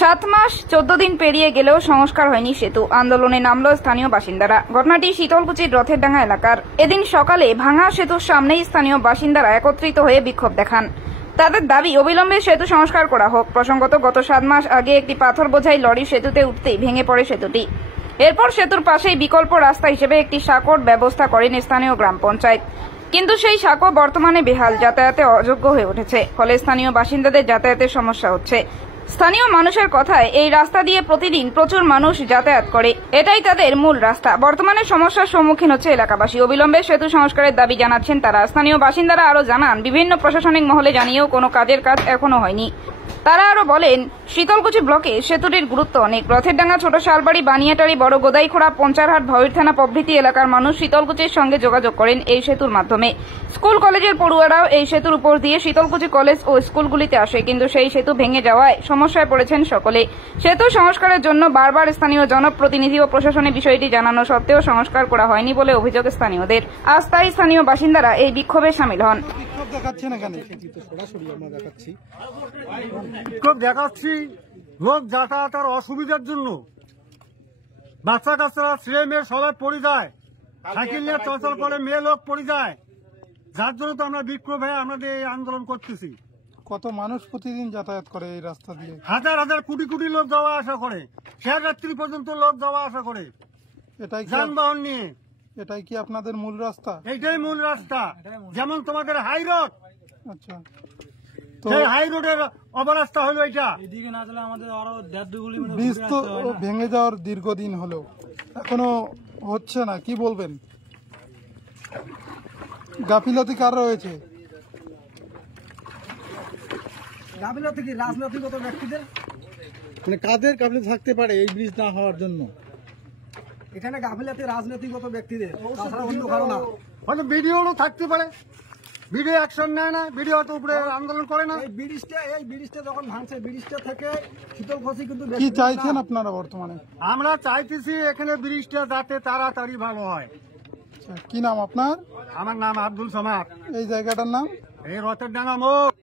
7 মাস 14 দিন পেরিয়ে গেলেও সংস্কার হয়নি সেতু। আন্দোলনে নামলো স্থানীয় বাসিন্দারা। ঘটনাটি শীতলকুচির রথেরডাঙ্গা এলাকার। এদিন সকালে ভাঙা সেতুর সামনেই স্থানীয় বাসিন্দারা একত্রিত হয়ে বিক্ষোভ দেখান। তাদের দাবি অবিলম্বে সেতু সংস্কার করা হোক। প্রসঙ্গত গত 7 মাস আগে একটি পাথর বোঝাই লরি সেতুতে উঠতেই ভেঙে পড়ে সেতুটি। এরপর সেতুর পাশেই বিকল্প রাস্তা হিসেবে একটি সাঁকোর ব্যবস্থা করেন স্থানীয় গ্রাম পঞ্চায়েত। কিন্তু সেই সাঁকো বর্তমানে বেহাল, যাতায়াতে অযোগ্য হয়ে উঠেছে। ফলে স্থানীয় বাসিন্দাদের যাতায়াতের সমস্যা হচ্ছে। স্থানীয় মানুষের কথায় এই রাস্তা দিয়ে প্রতিদিন প্রচুর মানুষ যাতায়াত করে। এটাই তাদের মূল রাস্তা। বর্তমানে সমস্যার সম্মুখীন হচ্ছে এলাকাবাসী। অবিলম্বে সেতু সংস্কারের দাবি জানাচ্ছেন তারা। স্থানীয় বাসিন্দারা আরো জানান, বিভিন্ন প্রশাসনিক মহলে জানিয়েও কোনো কাজের কাজ এখনো হয়নি। তারা আরো বলেন, শীতলকুচি ব্লকে সেতুটির গুরুত্ব অনেক। রথেরডাঙ্গা, ছোট শালবাড়ি, বানিয়াটারি, বড় গোদাইখোড়া, পঞ্চারহাট, ভয়ুর থানা প্রভৃতি এলাকার মানুষ শীতলকুচির সঙ্গে যোগাযোগ করেন এই সেতুর মাধ্যমে। স্কুল কলেজের পড়ুয়ারাও এই সেতুর উপর দিয়ে শীতলকুচি কলেজ ও স্কুলগুলিতে আসে। কিন্তু সেই সেতু ভেঙে যাওয়ায় সমস্যায় পড়েছেন সকলে। সেতু সংস্কারের জন্য বারবার স্থানীয় জনপ্রতিনিধি ও প্রশাসনে বিষয়টি জানানো সত্ত্বেও সংস্কার করা হয়নি বলে অভিযোগ স্থানীয়দের। আজ তাই স্থানীয় বাসিন্দারা এই বিক্ষোভে সামিল হন। বিক্ষোভ দেখাচ্ছি লোক যাতায়াতের অসুবিধার জন্য। বাচ্চা কাচ্চারা, ছেলে মেয়ে সবাই পড়ে যায়, সাইকেল নিয়ে চলাচল করে, মেয়ে লোক পড়ে যায়। যার জন্য তো আমরা বিক্ষোভ হয়ে আমাদের এই আন্দোলন করতেছি। কত মানুষ প্রতিদিন যাতায়াত করে এই রাস্তা দিয়ে? হাজার হাজার কোটি কোটি লোক যাওয়া আসা করে, শেষ রাত্রি পর্যন্ত লোক যাওয়া আসা করে এটাই যানবাহন নিয়ে। এটাই কি আপনাদের মূল রাস্তা? এইটাই মূল রাস্তা। যেমন তোমাদের হাই রোড, আচ্ছা, সেই হাই রোডের অবরাস্তা হলো এটা। ব্রিজ তো ভেঙে যাওয়ার দীর্ঘদিন হলো, এখনো হচ্ছে না, কি বলবেন? গাফিলতি কার রয়েছে? গাফিলতি কি রাজনৈতিকগত ব্যক্তিদের? মানে কাদের গাফিলতি থাকতে পারে এই ব্রিজ না হওয়ার জন্য? এখানে গাফিলতি রাজনৈতিকগত ব্যক্তিদের, তাছাড়া অন্য কারো না। হয়তো ভিডিওও থাকতে পারে, ভিডিও অ্যাকশন নেয় না, ভিডিও তো উপরে আন্দোলন করে না। এই ব্রিজটা যখন ভাঙছে, ব্রিজটা থেকে শীতলকুচি কিন্তু কি চাইছেন আপনারা বর্তমানে? আমরা চাইতেছি এখানে ব্রিজটা যাতে তাড়াতাড়ি ভালো হয়। কি নাম আপনার? আমার নাম আব্দুল সামাদ। এই জায়গাটার নাম? এই রথেরডাঙ্গা মোড়।